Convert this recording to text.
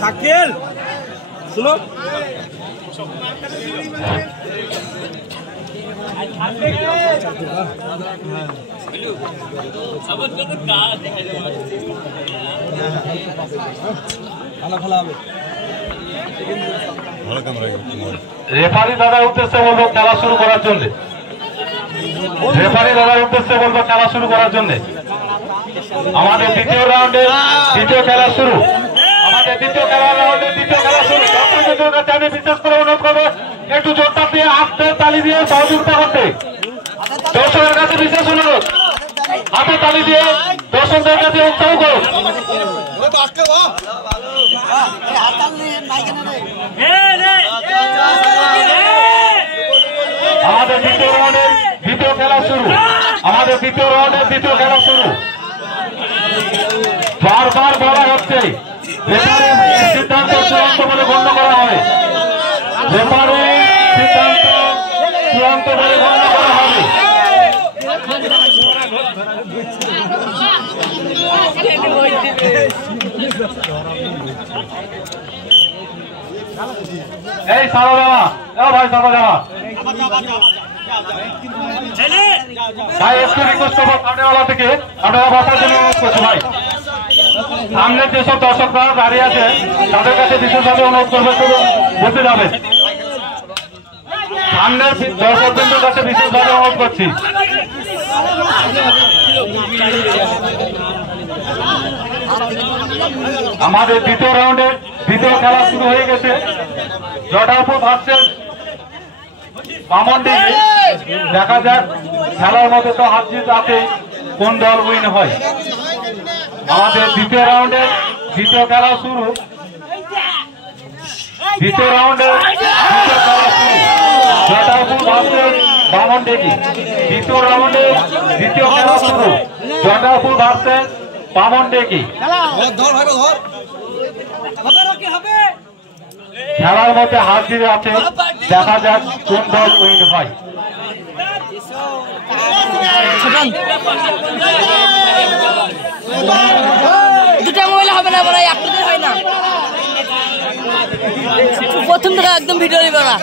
শাকিল শুনো রেফারি দাদার উদ্দেশ্যে বলবো খেলা শুরু করার জন্য। রেফারি দাদার উদ্দেশ্যে বলবো খেলা শুরু করার জন্য। আমাদের দ্বিতীয় রাউন্ডে দ্বিতীয় খেলা শুরু। আমাদের দ্বিতীয় রাউন্ডে দ্বিতীয় খেলা শুরু। আমি বিশেষ করে অনুরোধ করবো একটু জোরদার দিয়ে হাতে তালি দিয়ে সহযোগিতা করতে। দর্শকের কাছে বিশেষ অনুরোধ, হাতে তালি দিয়ে দর্শকদের কাছে উৎসাহ করুন। আমাদের দ্বিতীয় রাউন্ডের দ্বিতীয় খেলা শুরু। আমাদের দ্বিতীয় রাউন্ডের দ্বিতীয় খেলা শুরু। বারবার বলা হচ্ছে রেফারির সিদ্ধান্ত চূড়ান্ত বলে গণ্য করা হবে। রেফারির সিদ্ধান্ত চূড়ান্ত বলে গণ্য করা হবে। এই সারা জামা, ভাই সারা জামা ভাই একটু রিকোয়েস্ট করবো সামনেওয়ালা থেকে আপনারা বসার জন্য অনুরোধ করছি ভাই। সামনে যেসব দর্শকরা দাঁড়িয়ে আছে তাদের কাছে বিশেষভাবে অনুরোধ করবো একটু বসে যাবে। সামনের দর্শকদের কাছে বিশেষভাবে অনুরোধ করছি। আমাদের দ্বিতীয় রাউন্ডে দ্বিতীয় খেলা শুরু হয়ে গেছে। জটাপুর ভার্সেস বামনডিহি। দেখা যাক খেলার মধ্যে তো হাত জিত আছে, কোন দল উইন হয়। আমাদের দ্বিতীয় রাউন্ডে দ্বিতীয় খেলা শুরু। দ্বিতীয় রাউন্ডে দ্বিতীয় খেলা শুরু। জটাপুর ভার্সেস বামনডিহি। দ্বিতীয় রাউন্ডে দ্বিতীয় খেলা শুরু। জটাপুর ভার্সেস বামনডিহি। খেলার মধ্যে হাত জিতে আছে, দেখা যাক কোন দল উইন হয়। দুটা মোবাইল হবে না, বড় একটা হয় না। প্রথম থেকে একদম ভিডিও নিবে না।